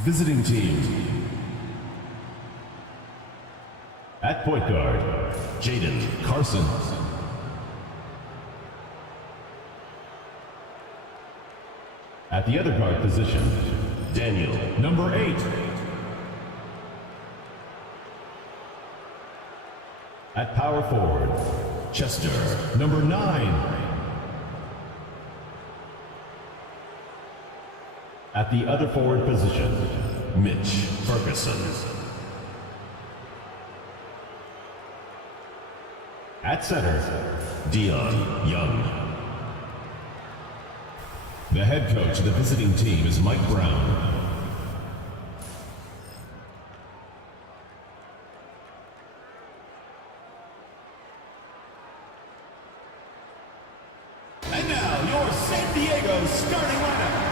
Visiting team. At point guard, Jaden Carson. At the other guard position, Daniel, number 8. At power forward, Chester, number 9. At the other forward position, Mitch Ferguson. At center, Dion Young. The head coach of the visiting team is Mike Brown. And now, your San Diego starting lineup.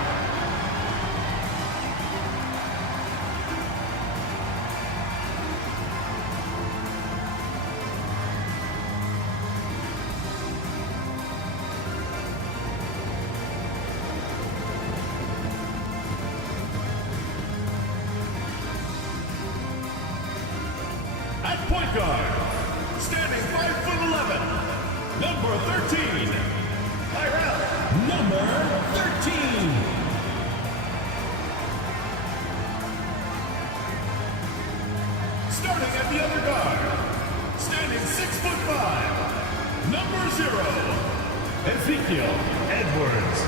At point guard, standing 5'11", number 13, Tyrell, number 13. Starting at the other guard, standing 6'5", number 0, Ezekiel Edwards.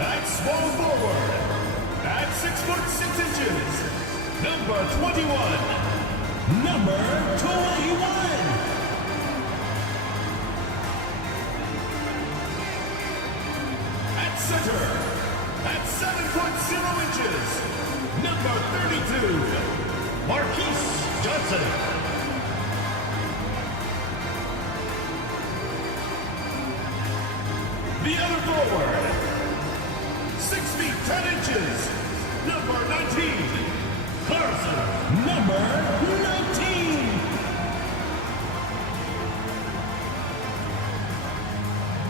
At small forward, at 6'6", number 21. Number 21. At center, at 7'0", number 32. Marquise Johnson. The other forward, 6 feet 10 inches. Number 19, Carson. Number 19.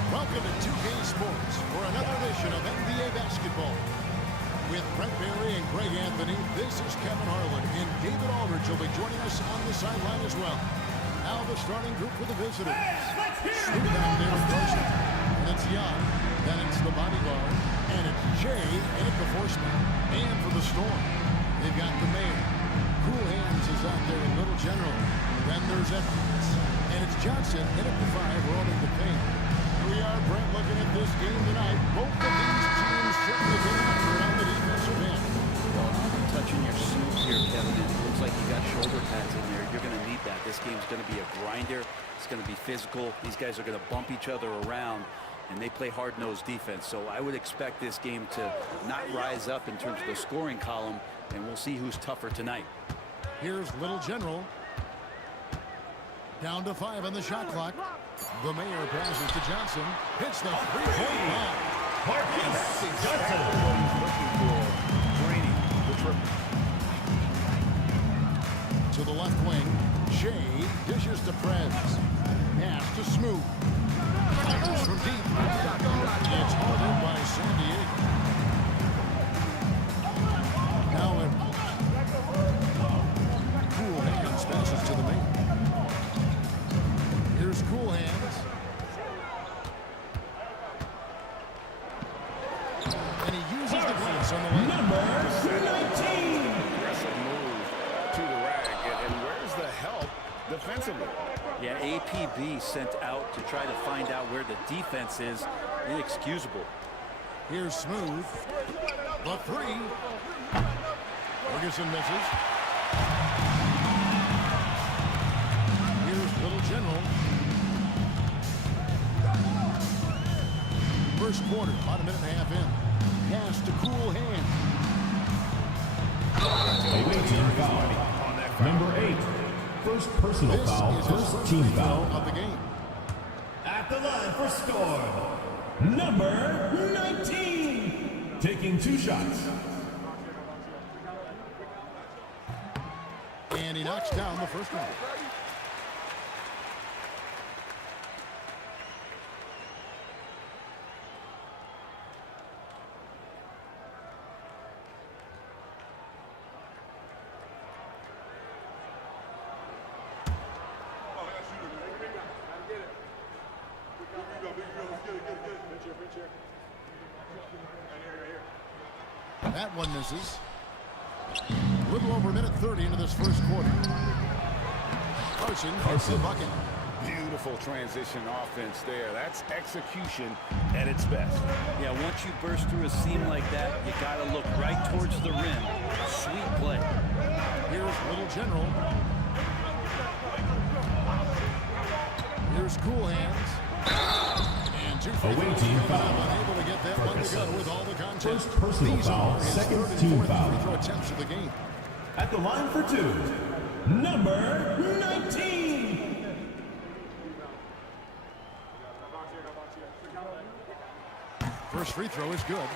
Welcome to 2K Sports for another edition of NBA basketball. With Brent Barry and Greg Anthony, this is Kevin Harlan, and David Aldridge will be joining us on the sideline as well. Now the starting group for the visitors. Snoop down there first, and it's Young, then it's the bodyguard, and it's Jay in at the force man. And for the Storm, they've got the mayor. Cool Hands is out there in Little General. Then there's Evans. And it's Johnson in at the 5, rolling the paint. Here we are, Brent, looking at this game tonight. Both of these teams certainly getting after it on the defensive end. Well, touching your suit here, Kevin, it looks like you got shoulder pads in there. You're going to need that. This game's going to be a grinder. It's going to be physical. These guys are going to bump each other around, and they play hard-nosed defense. So I would expect this game to not rise up in terms of the scoring column, and we'll see who's tougher tonight. Here's Little General. Down to 5 on the shot clock. The mayor passes to Johnson. Hits the three-point line. Marquise Johnson. What he's looking for, draining the triple. To the left wing. Shea dishes to Prez. Pass to Smooth. Fires from deep. It's halted by San Diego. Now in. Cool Hands passes to the main. Here's Cool Hands. And he uses the glass on the way. Number 19. Aggressive move to the rack. And where's the help defensively? Yeah, APB sent out to try to find out where the defense is. Inexcusable. Here's Smooth. The 3. Ferguson misses. Here's Little General. First quarter, about a minute and a half in. Pass to Cool Hand. A team foul. Number 8. First personal This foul, is his first team free throw foul. of the game. At the line for score, number 19. Taking 2 shots. And he knocks down the first one. That one misses. A little over a minute 30 into this first quarter. Carson hits the bucket. Beautiful transition offense there. That's execution at its best. Yeah, once you burst through a seam like that, you got to look right towards the rim. Sweet play. Here's Little General. Here's Cool Hands. And two free Away throws team coming foul. up, unable to get that one to go with all the contact. First personal These foul, are his second third and team fourth foul. free throw attempts of the game. At the line for two, number 19. First free throw is good.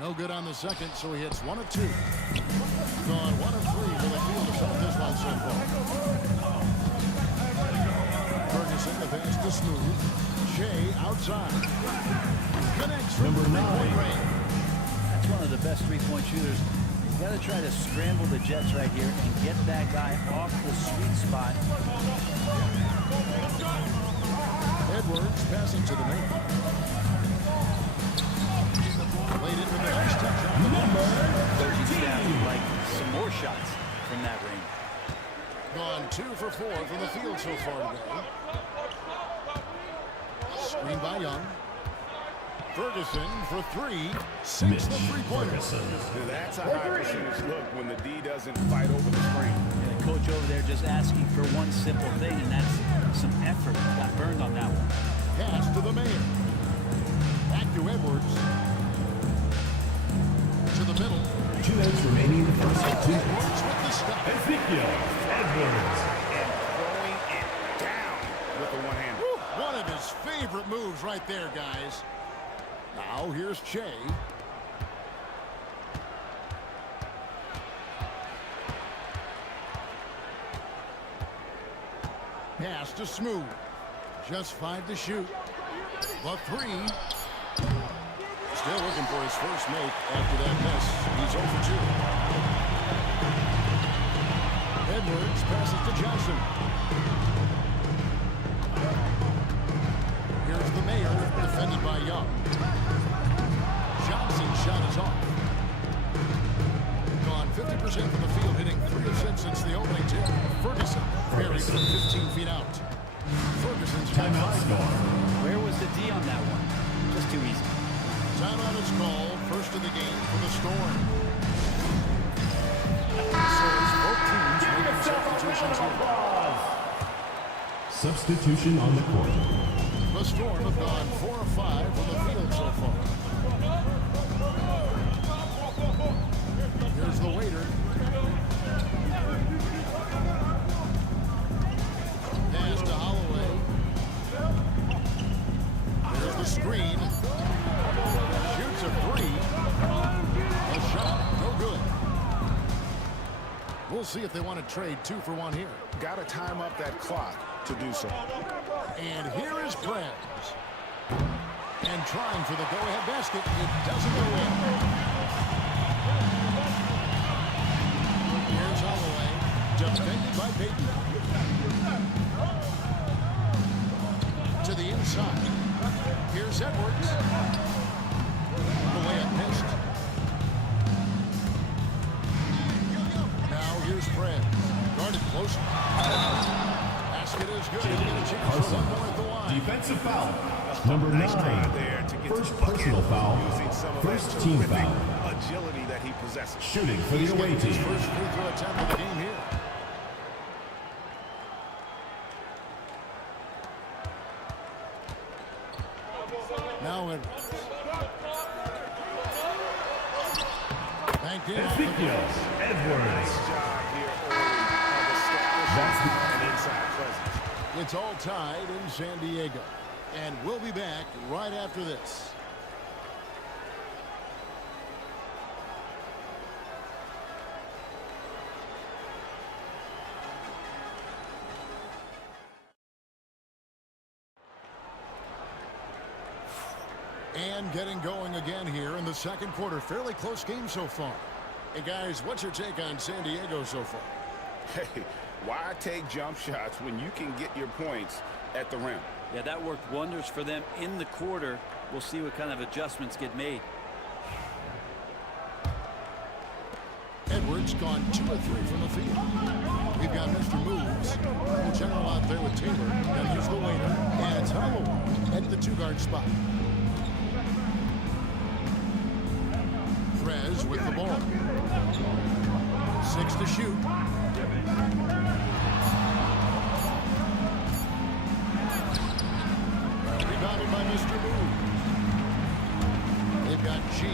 No good on the second, so he hits 1 of 2. Gone 1 of 3 for the field to start this one so far. Ferguson, the pass to Smooth. Shea outside. Connects from Number 9. three-point range. That's one of the best three-point shooters. You got to try to scramble the Jets right here and get that guy off the sweet spot. Edwards passing to the main. Laid in with a nice touch on the Number Coaching staff 13. would like some more shots from that range. Gone 2 for 4 from the field so far today. Screen by Young. Ferguson for 3. Sinks the three-pointer. That's a high percentage look when the D doesn't fight over the screen. And the coach over there just asking for one simple thing, and that's some effort. Got burned on that one. Pass to the mayor. Back to Edwards. To the middle. 2 minutes remaining in the first 2 minutes. Edwards with the stop. Ezekiel Edwards. And throwing it down with the one-hander. One of his favorite moves right there, guys. Now here's Shea. Pass to Smooth. Just 5 to shoot. The 3. Still looking for his first make after that miss. He's 0 for 2. Edwards passes to Johnson. Here's the mayor, defended by Young. Johnson's shot is off. Gone 50% from the field, hitting 3 of 6 since the opening tip. Ferguson buried from 15 feet out. Ferguson's Timeout score. Where was the D on that one? Just too easy. Timeout is called. First of the game for the Storm. So it's both teams making substitutions here. Substitution on the court. The Storm have gone 4 of 5 from the field so far. Here's the waiter. Pass to Holloway. There's the screen. Shoots a 3. A shot, no good. We'll see if they want to trade 2 for 1 here. Got to time up that clock to do so. And here is Krebs. And trying for the go-ahead basket. It doesn't go in. Here's Holloway. Defended by Payton. To the inside. Here's Edwards. The layup missed. Now here's Krebs. Guarded close. Basket is good. He'll get a chance for one more at the line. Defensive foul. Number Nice 9. drive there to get First to the bucket personal foul. using some of First that team terrific foul. agility that he possesses. Shooting for He's the away getting his team. first free throw attempt of the game here. Now Edwards. Banked in off the Ezekiel glass. Edwards. Job here early of establishing That's an inside presence. It's all tied in San Diego. And we'll be back right after this. And getting going again here in the second quarter. Fairly close game so far. Hey, guys, what's your take on San Diego so far? Hey, why take jump shots when you can get your points at the rim? Yeah, that worked wonders for them in the quarter. We'll see what kind of adjustments get made. Edwards gone 2 of 3 from the field. We've got Mr. Moves. Little general out there with Taylor. And here's the waiter. And it's Holloway at the 2-guard spot. Prez with the ball. 6 to shoot. Rebounded by Mr. Move. They've got G.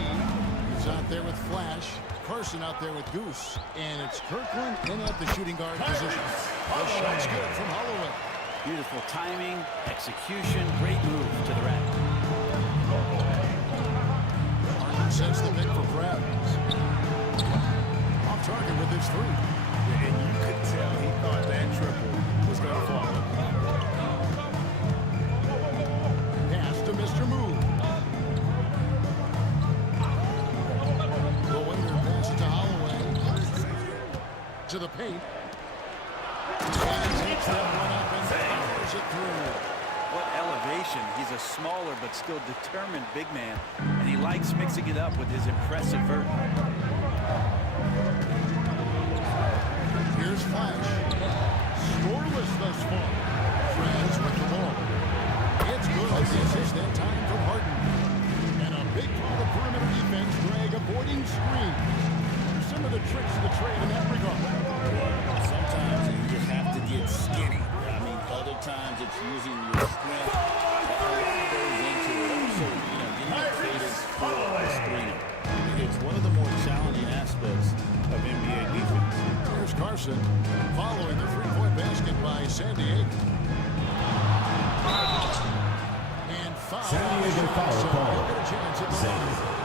He's out there with Flash. Carson out there with Goose. And it's Kirkland in at the shooting guard position. The shot's good from Holloway. Beautiful timing, execution, great move to the rack. Harden sets the pick for Krabs. Off target with his 3. And you could tell he thought that triple was going to fall. Pass to Mr. Move. The waiter passes to Holloway. To the paint. And takes that one up and fires it through. What elevation. He's a smaller but still determined big man, and he likes mixing it up with his impressive vert. Here's Flash. Scoreless thus far. Friends with the ball. It's good. This is that time for Harden. And a big part of perimeter defense, Greg, avoiding screens. Some of the tricks of the trade in that regard. Sometimes you have to get skinny. I mean, other times it's using your strength. A lot goes into it. Also, getting your cadence for the screening. It's one of the more challenging aspects of NBA defense. Here's Carson following the three-point basket by San Diego. And foul. San Diego foul So call. he'll get a chance at the line.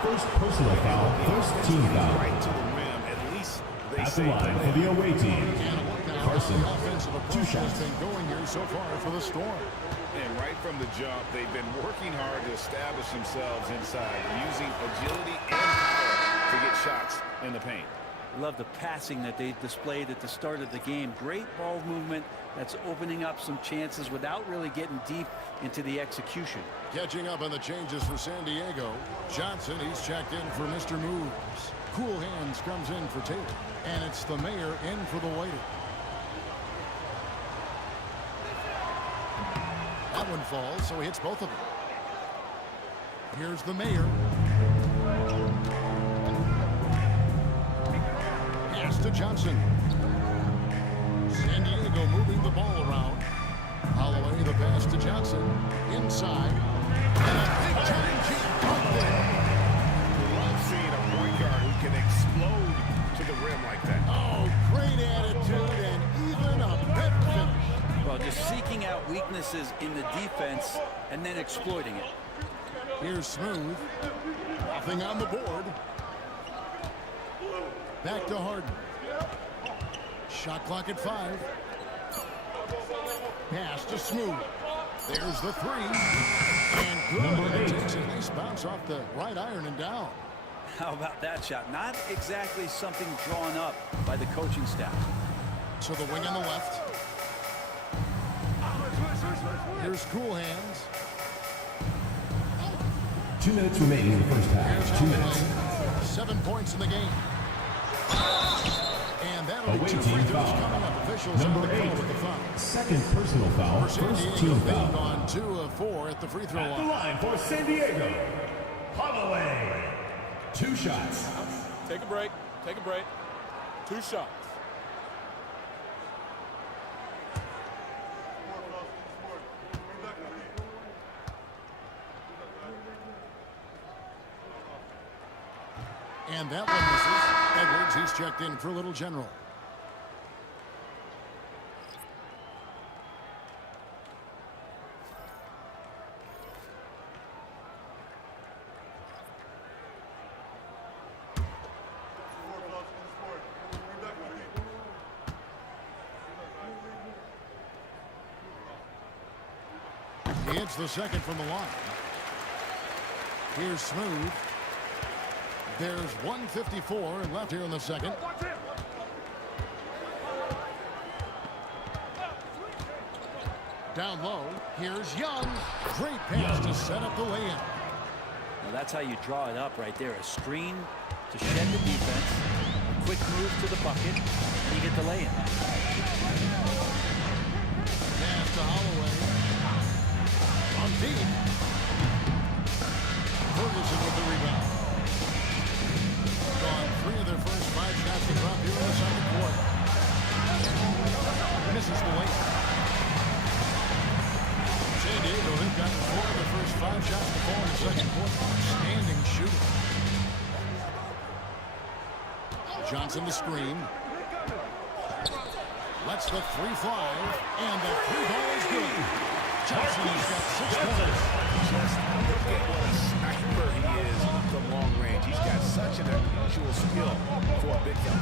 First personal foul, first team foul. Right to the rim, at least they At the say. line for the away team. And a look now Carson, how the offensive 2 approach has shots. been going here so far for the Storm. And right from the jump, they've been working hard to establish themselves inside, using agility and power to get shots in the paint. Love the passing that they displayed at the start of the game. Great ball movement that's opening up some chances without really getting deep into the execution. Catching up on the changes for San Diego. Johnson, he's checked in for Mr. Moves. Cool Hands comes in for Taylor. And it's the Mayor in for the waiter. That one falls, so he hits both of them. Here's the Mayor. Pass to Johnson. San Diego moving the ball around. Holloway, the pass to Johnson. Inside. And a big-time jump up there. Love seeing a point guard who can explode to the rim like that. Oh, great attitude and even a better finish. Well, just seeking out weaknesses in the defense and then exploiting it. Here's Smooth. Nothing on the board. Back to Harden. Shot clock at 5. Pass to Smooth. There's the 3. And good. Number And it 8. takes a nice bounce off the right iron and down. How about that shot? Not exactly something drawn up by the coaching staff. To the wing on the left. Here's Cool Hands. 2 minutes remaining in the first half. 2 minutes. 7 points in the game. And that'll be Away 2 team free throws foul. coming up. Officials on Number the call 8. with the foul. Second personal foul, For San first Diego, team they've foul. gone 2 of 4 at the free throw At the line. line for San Diego, Holloway. 2 shots. Take a break. Take a break. 2 shots. And that one misses. Edwards, he's checked in for Little General. He hits the second from the line. Here's Smooth. There's 1:54 left here in the second. Down low. Here's Young. Great pass to set up the lay-in. Now that's how you draw it up right there. A screen to shed the defense. A quick move to the bucket. And you get the lay-in. Pass to Holloway. On deep. Ferguson with the rebound. Gone 3 of their first 5 shots to drop here in the second quarter. Misses the lane. San Diego, they've gotten 4 of their first 5 shots to fall in the second quarter. Outstanding shooting. Johnson the screen. Lets the 3 fly. And the 3 ball is good. Johnson has got 6 points. Just look at what a sniper he is from long range. He's got such an unusual skill for a big fella.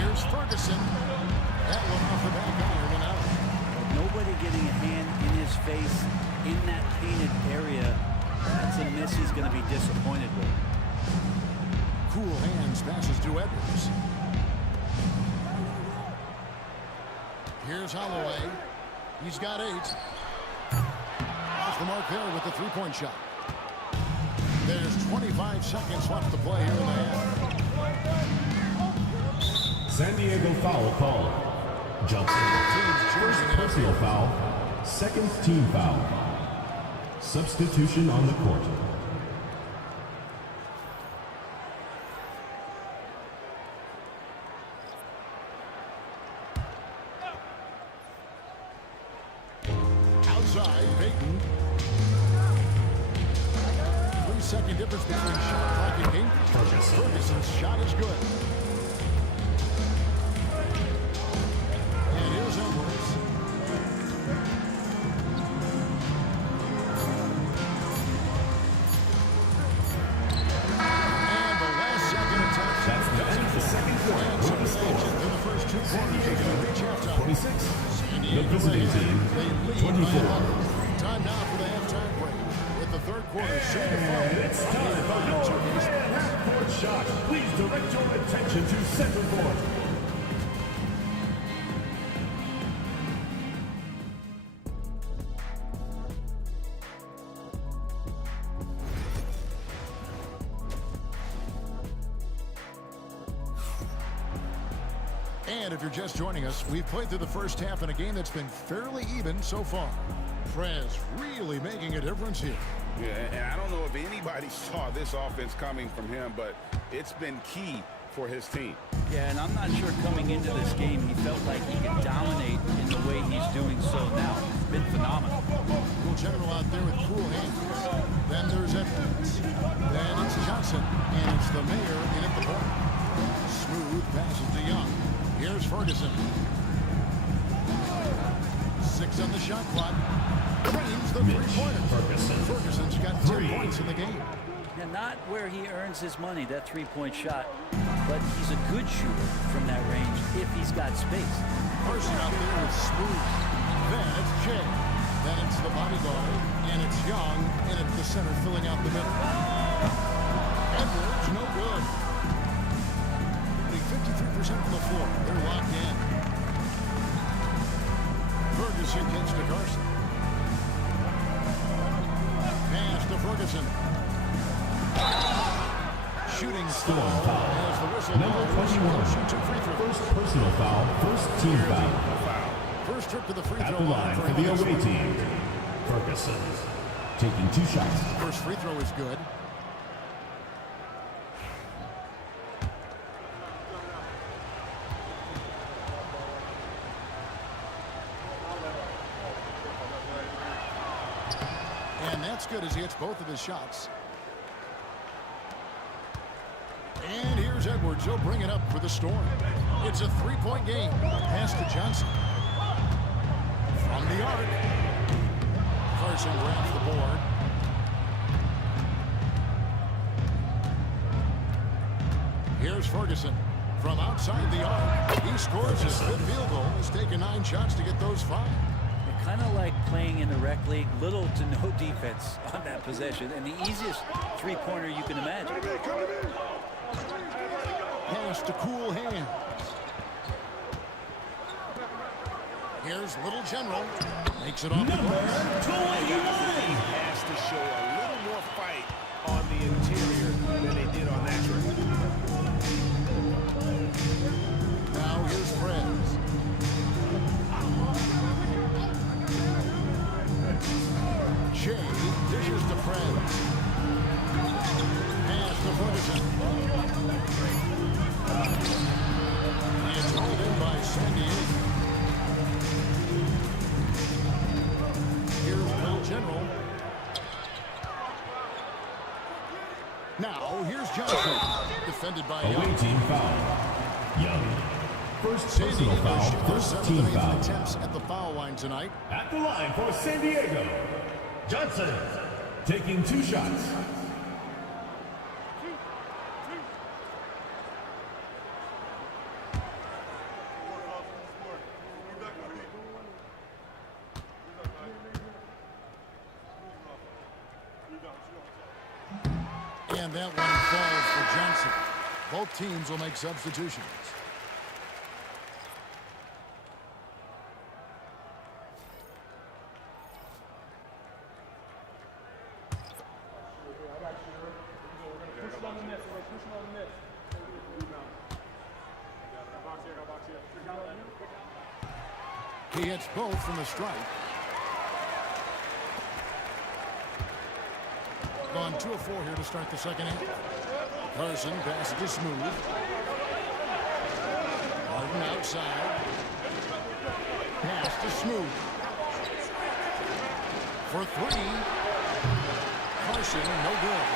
Here's Ferguson. That one off the back iron and out. Nobody getting a hand in his face in that painted area. That's a miss he's going to be disappointed with. Cool hands passes to Edwards. Here's Holloway. He's got 8. Off the mark there with the 3-point shot. There's 25 seconds left to play here in the half. San Diego foul called. Johnson. First personal foul. Second team foul. Substitution on the court. Outside, Payton. 3-second difference between shot clock and game. Ferguson's shot is good. And here's Edwards. And the last second attempt. That's the end of the second quarter. With the score. In the first 2 quarters, they're going to reach halftime. 26. The visiting team, 24. Time now for the halftime break. With the third quarter soon to follow. And it's time for your man half-court shot. Please direct your attention to center court. And if you're just joining us, we've played through the first half in a game that's been fairly even so far. Prez really making a difference here. Yeah, and I don't know if anybody saw this offense coming from him, but it's been key for his team. Yeah, and I'm not sure coming into this game he felt like he could dominate in the way he's doing so now. It's been phenomenal. Cool general out there with cool hands. Then there's Edwards. Then it's Johnson. And it's the mayor in at the point. Smooth passes to Young. Here's Ferguson. 6 on the shot clock. Frames the 3-pointer. Ferguson's got 10 points in the game. And not where he earns his money, that 3-point shot, but he's a good shooter from that range if he's got space. Carson out there with Smooth. Then it's Jay. Then it's the bodyguard. And it's Young. And it's the center filling out the middle. Edwards, no good. 53% from the floor. They're locked in. Ferguson gets to Carson. Pass to Ferguson. Shooting Storm foul. foul. As the whistle Number blows, 21. shoot 2 free throws. First personal foul. First team foul. First trip to the free At throw the line line for for the Higgins. away team. Ferguson taking 2 shots. First free throw is good. And that's good as he hits both of his shots. And here's Edwards. He'll bring it up for the Storm. It's a 3-point game. Pass to Johnson. From the arc. Carson grabs the board. Here's Ferguson. From outside the arc. He scores his 5th field goal. He's taken 9 shots to get those 5. Kind of like playing in the rec league, little to no defense on that possession, and the easiest three-pointer you can imagine. Pass to cool hands. Here's Little General. Makes it off the glass. He has to show a little more fight on the interior than they did on that trip. Now here's Prez. Shea dishes to Prez. Pass to Ferguson. It's hauled in by Sandy. Here's Will General. Now here's Johnson. Defended by Away Young. team foul. Young. First San personal Diego foul, shooting their first 7th team and 8th foul. attempts at the foul line tonight. At the line for San Diego, Johnson, taking 2 shots. And that one falls for Johnson. Both teams will make substitutions. He hits both from the strike. Gone 2 of 4 here to start the second half. Carson passes to Smooth. Harden outside. Pass to Smooth. For 3. Carson, no good.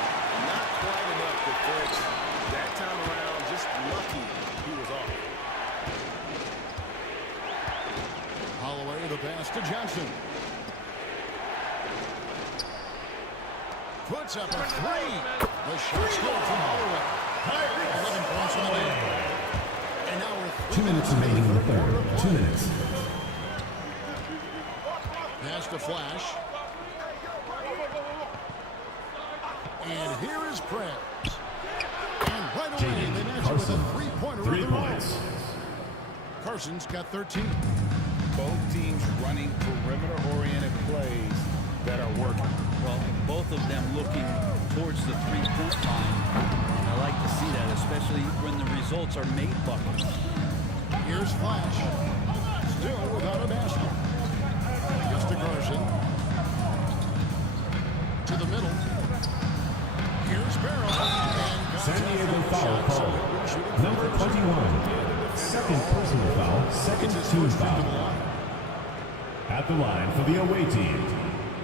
Not quite enough to fix that time around. Just lucky he was off. Holloway, the pass to Johnson. Puts up a 3. The shot's good from Holloway. 11 points in the game. And now we're 2 minutes remaining in the third. 2 minutes. pass to Flash. And here is Prez. And right away, they match it with a three-pointer. 3 points. Carson's got 13. Both teams running perimeter-oriented plays that are working. Well, both of them looking towards the three-point line. I like to see that, especially when the results are made buckets. Here's Flash. Still without a basket. Gets to Carson. To the middle. Here's Barrow. San Diego foul call. Number 21. Second personal foul. Second team foul. At the line for the away team.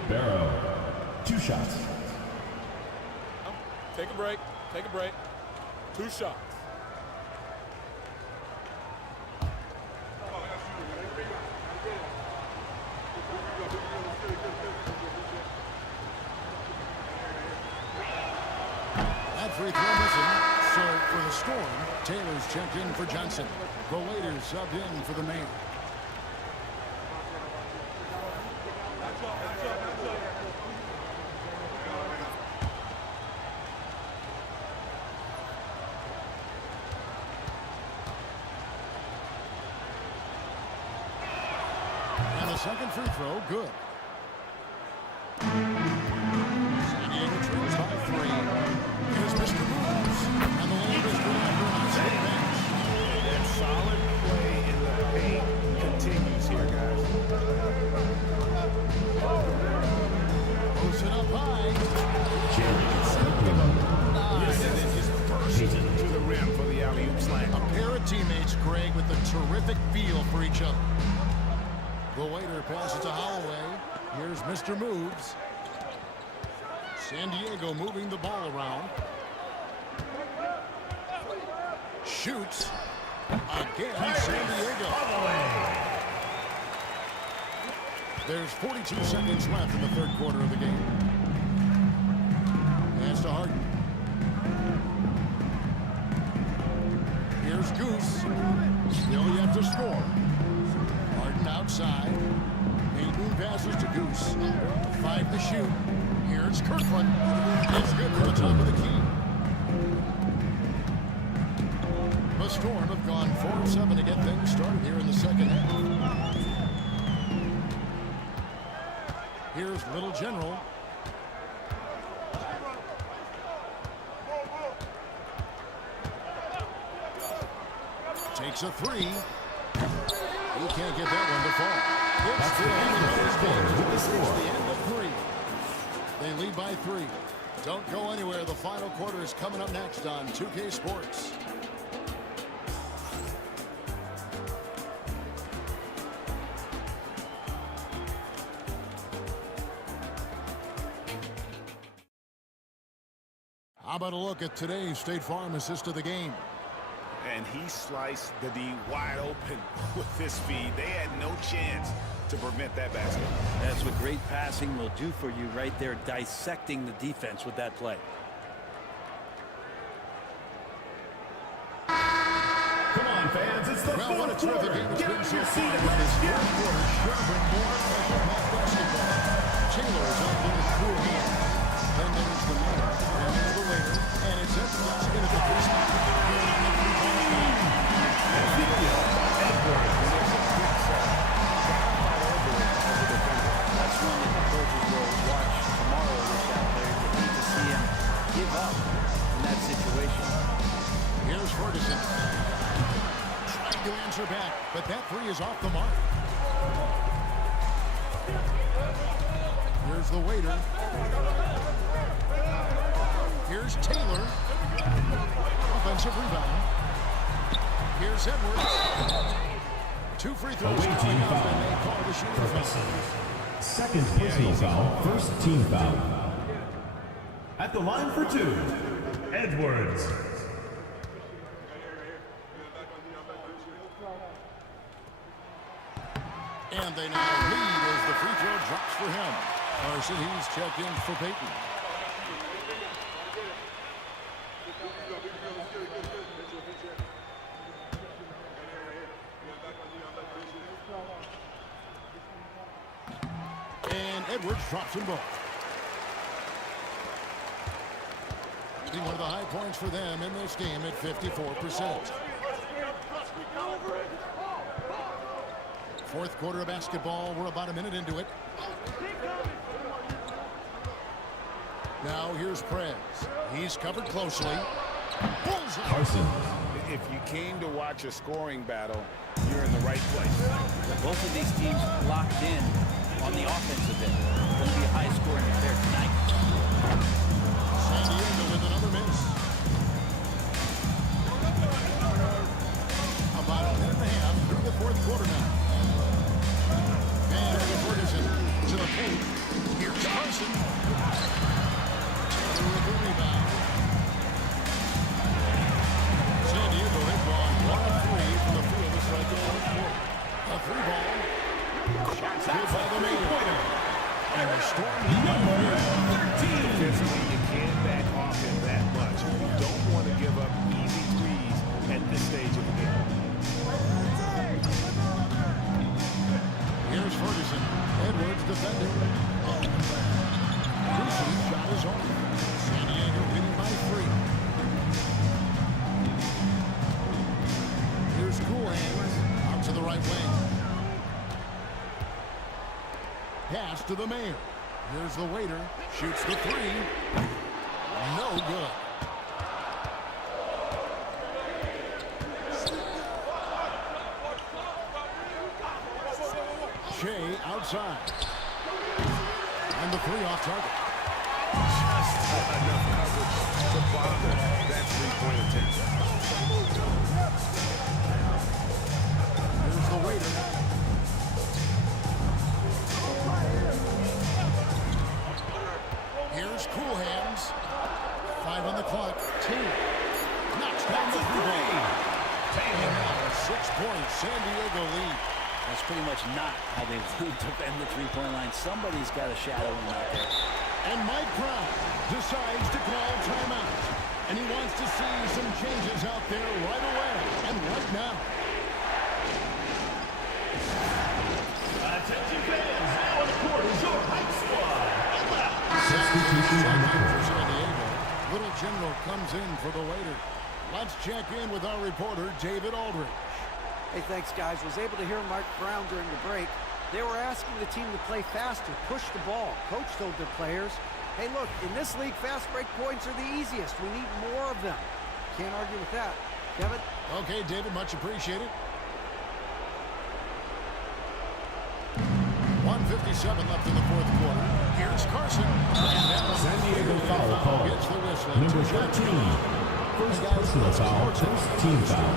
Barrow. 2 shots. Take a break. Take a break. 2 shots. That free throw missing. So for the Storm, Taylor's checked in for Johnson. The Waiters subbed in for the man. And the second free throw, good. San Diego trails by 3. Here's Mr. Moves. And the Lakers go after an outside bench. That solid play in the paint continues here, guys. Posts it up high. Yes, and then just burst to the rim for the alley-oop slam. A pair of teammates, Greg, with a terrific feel for each other. The Waiter passes to Holloway. Here's Mr. Moves. San Diego moving the ball around. Shoots. Again, San Diego. There's 42 seconds left in the third quarter of the game. Pass to Harden. Here's Goose. Still yet to score. Harden outside. Peyton passes to Goose. 5 to shoot. Here's Kirkland. It's good for the top of the key. The Storm have gone 4-7 to get things started here in the second half. Here's Little General. Takes a three. He can't get that one to fall. It's the end of this game. It's the end of 3. They lead by 3. Don't go anywhere. The final quarter is coming up next on 2K Sports. How about a look at today's State Farm assist of the game? And he sliced the D wide open with his speed. They had no chance to prevent that basket. That's what great passing will do for you right there, dissecting the defense with that play. Come on, fans, it's the What a fourth terrific quarter. game it's Get been so your far. seat But and this let's fourth get quarter sure bring more basketball. Taylor is up there with cool hands. Then there's the man, and there's the waiter, and it's Edwards into the basement. That's one that the coaches will watch tomorrow with that player. They need to see him give up in that situation. Here's Ferguson. Trying to answer back, but that 3 is off the mark. Here's the waiter. Here's Taylor. Offensive rebound. Here's Edwards. 2 free throws Away coming team up, foul. and they call the shooting foul. Second personal foul, first team foul. At the line for 2, Edwards. And they now lead as the free throw drops for him. Carson, he's checked in for Peyton. And Edwards drops them both. One of the high points for them in this game at 54%. Fourth quarter of basketball. We're about a minute into it. Now here's Prez. He's covered closely. Bullseye. Carson. If you came to watch a scoring battle, you're in the right place. Both of these teams locked in on the offensive end. It's going to be a high-scoring affair tonight. San Diego with another miss. About a minute and a half through the fourth quarter now. And Ferguson to the paint. Here's Carson. Taylor with the rebound. San Diego has gone 1 of 3 from the field this right there. A 3-ball. Shots good by the Mayor. And the Storm Number 13. Defensively, you can't back off him that much. You don't want to give up easy threes at this stage of the game. Here's Ferguson. Edwards defending. Crucial shot is on. San Diego winning by 3. Here's Cool Hands out to the right wing. Pass to the Mayor. Here's the waiter. Shoots the 3. No good. Shea outside. And the 3 off target. Just enough coverage to bother that three-point attempt. Here's the waiter. Here's Cool Hands. 5 on the clock. 2. Knocks down the 3. And now a 6-point San Diego lead. That's pretty much not how they defend the three-point line. Somebody's got a shadow him out there. And Mike Brown decides to call timeout. And he wants to see some changes out there right away and right now. Attention fans, substitution on the court. Little General comes in for the waiter. Let's check in with our reporter, David Aldridge. Hey, thanks, guys. Was able to hear Mark Brown during the break. They were asking the team to play faster, push the ball. Coach told their players, hey, look, in this league, fast break points are the easiest. We need more of them. Can't argue with that. Kevin? Okay, David, much appreciated. 1:57 left in the fourth quarter. Here's Carson. San Diego foul call. Number 13. First personal foul, first team foul.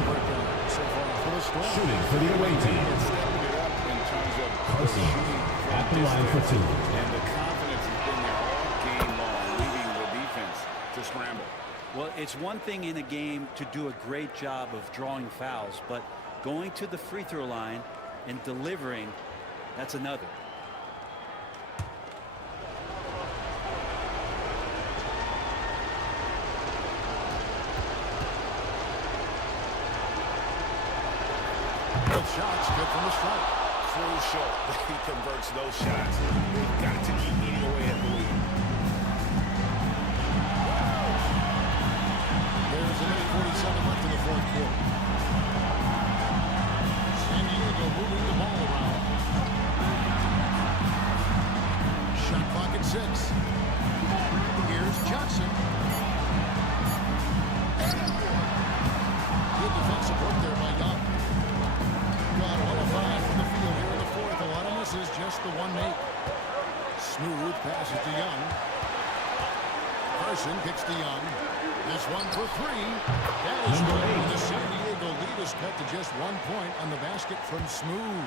Shooting for the away team. Carson at the line for 2. And the confidence has been there all game long, leaving the defense to scramble. Well, it's one thing in a game to do a great job of drawing fouls, but going to the free throw line and delivering, that's another. Shots good from the strike. Crucial that he converts those shots. They've got to keep eating away at the lead. There's a minute 47 left in the fourth quarter. San Diego moving the ball around. Shot clock at 6. Here's Johnson. Good defensive work there by Young. Got 1 of 5 from the field here in the fourth. A lot of misses, just the one make. Smooth passes to Young. Carson kicks to Young. This one for 3. That is good. The San Diego lead is cut to just 1 point on the basket from Smooth.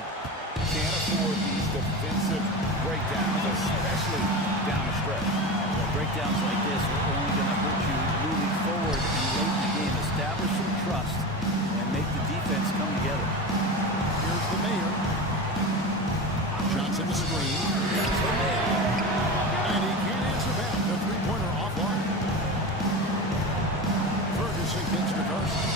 Can't afford these defensive breakdowns, especially down the stretch. Well, breakdowns like this are only going to hurt you moving forward and late in the game. Establish some trust and make the defense come together. Here's the Mayor. Shots in the screen. And he can't answer back. The three-pointer offline. Ferguson kicks to Carson.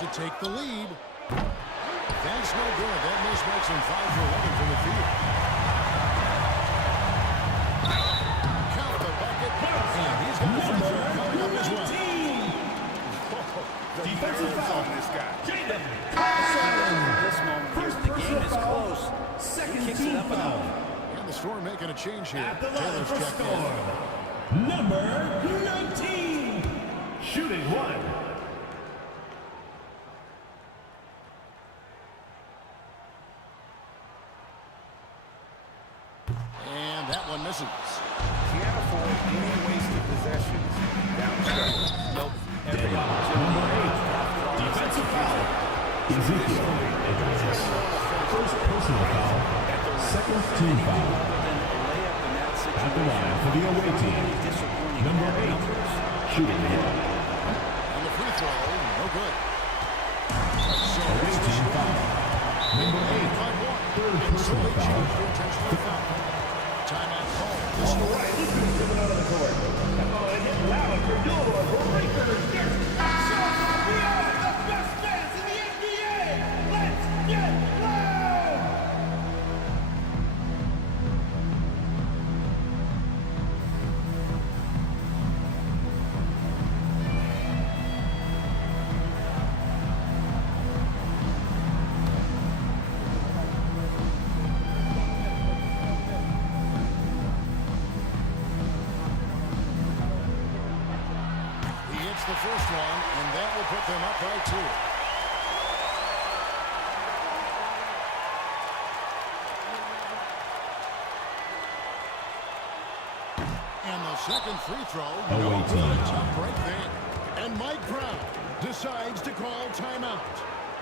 To take the lead. That's no good. That miss makes him 5 for 11 from the field. Count the bucket. And he's got a free throw coming up as well. Defensive foul on this guy. This moment here, the game is close. Second He kicks team it up and foul. out. And the Storm making a change here. At the line Taylor's for checked in. Storm. Number 19. Shooting 1. And that one misses. Can't afford any wasted possessions down the stretch. Nope. Day out. Number 8. Defensive foul. Ezekiel Edwards. First personal foul. Second team foul. At the line for the away team. Number 8. Shooting 1. And the free throw, no good. So Away team foul. Number 8. Third personal foul. Timeout call. All right, he's going to come out of the court. Come on, hit loud for Gilmore for Lakers. Yes, we are the best fans in the NBA. Let's get loud. The first one, and that will put them up by 2. And the second free throw, no good. Tough break there. And Mike Brown decides to call timeout.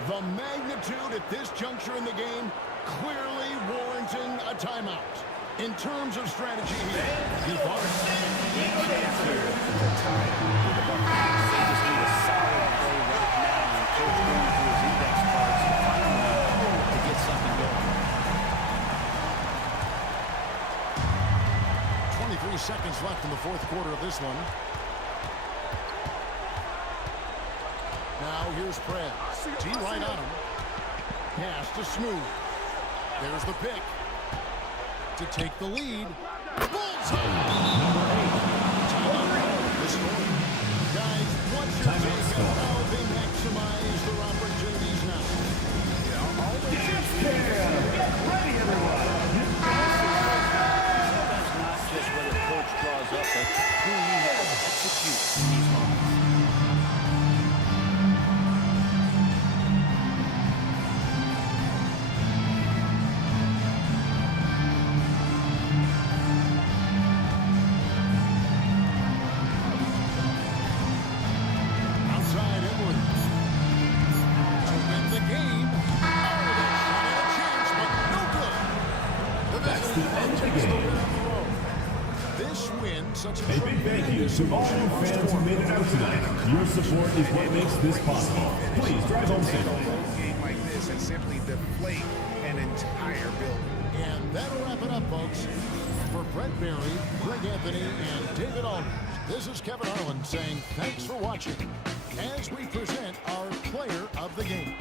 The magnitude at this juncture in the game clearly warranting a timeout. In terms of strategy here, he thought to get something going. 23 seconds left in the fourth quarter of this one. Now here's Prez. T right on him. Pass to Smooth. There's the pick to take the lead. Bullseye! This one. Guys, what's your take on how they maximize their opportunities now? Get ready, everyone. That's not just what a coach draws up, but who he has to execute in these moments. Outside Edwards. To win the game. Oh, they shot at a chance, but no good. That's the end of the game. This win, such a A big thank you to all you fans who made it out tonight. Your support is what makes this possible. Please drive home safely. A game like this and simply deflate an entire building. And that'll wrap it up, folks. For Brett Berry, Greg Anthony, and David Aldridge, this is Kevin Harlan saying thanks for watching as we present our player of the game.